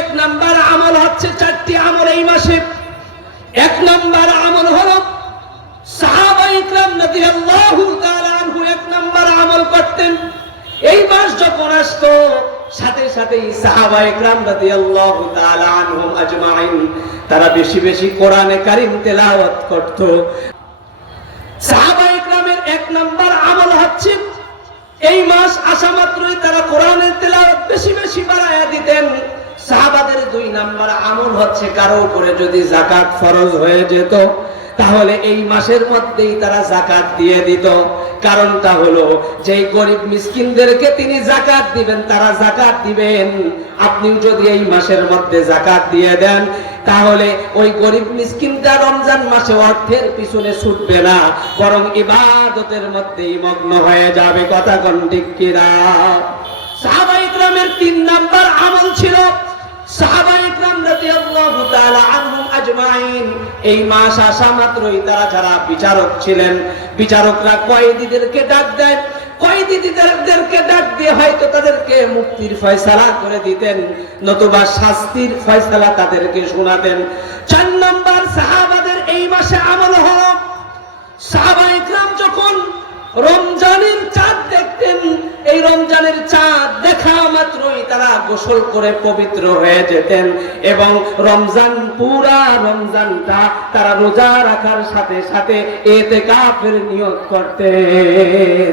এক নাম্বার আমল হচ্ছে চারটি আমল এই মাসে। এক নাম্বার আমল হলো আনহু এক নাম্বার আমল করতেন। এই মাস যখন সাথে সাথেই সাহাবা তাআলা আনহুম আজমাইন, তারা বেশি বেশি কোরআনে কারিম তেলাওয়াত করত। সাহাবা ইকরামের এক নাম্বার আমল হচ্ছে, এই মাস আসা মাত্রই তারা কোরআনের বেশি বেশি বাড়ায়া দিতেন। সাহাবাদের দুই নাম্বার আমল হচ্ছে কারও উপরে যদি জাকাত ফরজ হয়ে যেত, তাহলে এই মাসের মধ্যেই তারা জাকাত দিয়ে দিত। কারণটা হলো, যেই গরিব মিসকিনদেরকে তিনি জাকাত দিবেন, তারা জাকাত দিবেন। আপনি যদি এই মাসের মধ্যে জাকাত দিয়ে দেন, তাহলে ওই গরিব মিসকিনটা রমজান মাসে অর্থের পিছনে ছুটবে না, বরং ইবাদতের মধ্যেই মগ্ন হয়ে যাবে। কথা কোন ঠিক কিনা? সাহাবা ইকরামের তিন নাম্বার আমল ছিল এই মাস আসা মাত্রই তারা যারা বিচারক ছিলেন, বিচারকরা কয়েদিদেরকে ডাক কয়েদিদেরকে ডাক দিয়ে হয়তো তাদেরকে মুক্তির ফয়সালা করে দিতেন, নতুবা শাস্তির ফয়সালা তাদেরকে শোনাতেন। চার নম্বর সাহাবাদের এই মাসে আমল হলো সাহাবা ইকরাম যখন রমজানের মাত্রই তারা গোসল করে পবিত্র হয়ে যেতেন এবং রমজান, পুরা রমজানটা তারা রোজা রাখার সাথে সাথে এতে কাফের নিয়োগ করতেন।